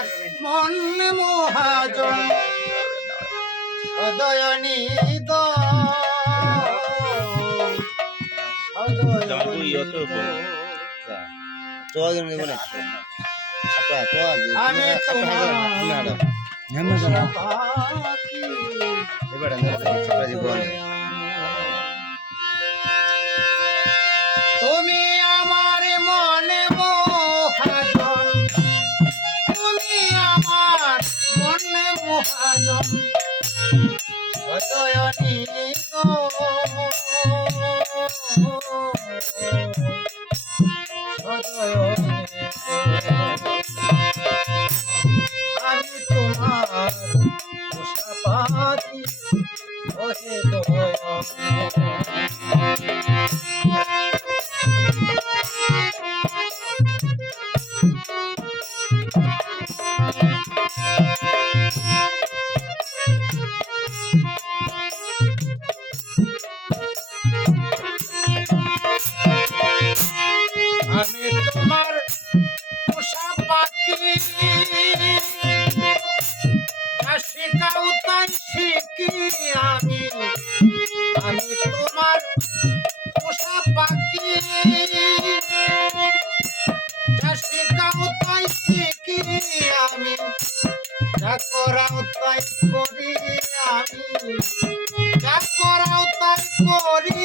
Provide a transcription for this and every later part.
আমার মন মহাজন সদয় নিদ আমি তুমি আমার মনে মহাজন তুমি আমার মনে মহাজন সদয় নিদ আমি তোমার পাখি ওহে দয়া আমি তোমার পোষা পাখি শিখাও তাই শিখি আমি তোমার পোষা পাখি শিখাও তাই শিখি আমি যা করাও তাই করি আমি যা করাও তাই করি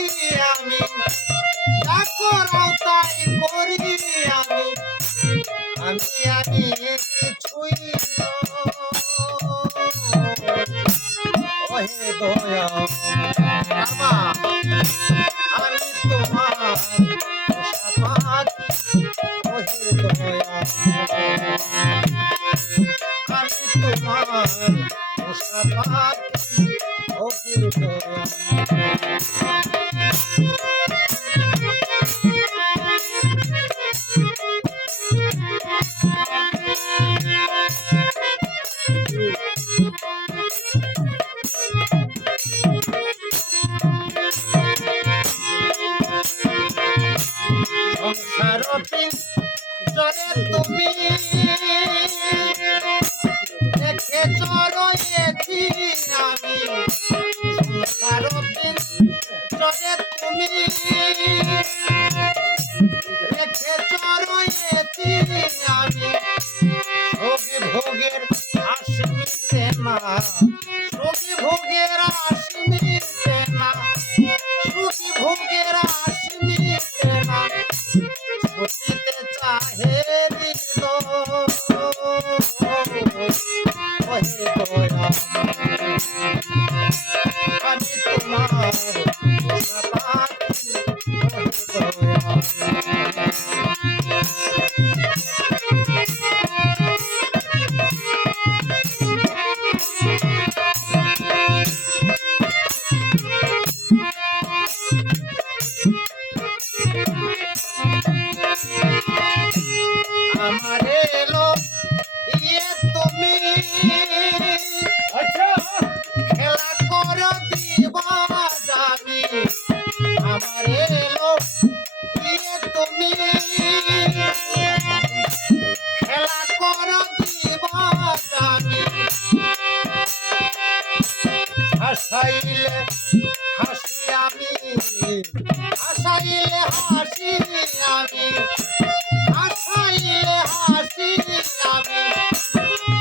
আমি যা করাও তাই করি আমি কিছুই ওহে দয়া বাবা আমি তোমার পাখি ওহে দয়া আমি তোমার পাখি ওহে দয়া সংসার জরে তুমি দেখে চরয়েছি আমি সংসার জরে তুমি দেখে চরয়েছি আমি ভোগী ভোগের আসমিতে না ভোগী ভোগের আসমিতে না ভোগী ভোগের আসমিতে না ছুটিতে চাহে আমি তোমার পাখি আমার এলো ইয়ে তুমি খেলা করো দিবা জানি আমার এলো ইয়ে তুমি খেলা করো দিবা জানি হাসাইলে হাসি আমি হাসাইলে হাসি আমি হাসাইলে হাসি আমি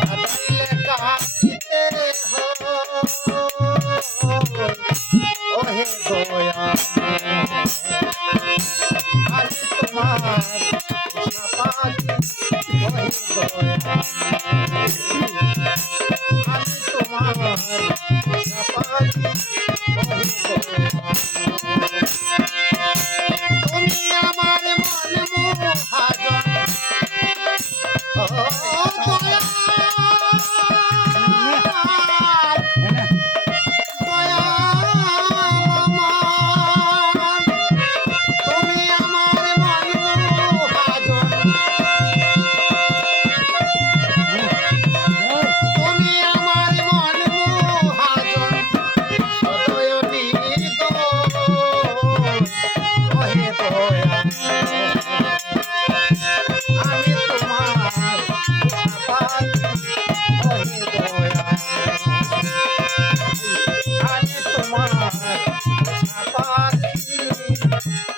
কাঁদিলে কাঁদিতে ওহে দয়া আমি তোমার পাখি ওহে দয়া আমি তোমার পাখি ওহে দয়া তুমি আমার মন মহাজন দয়া তুমি আমার মন মহাজন দয়া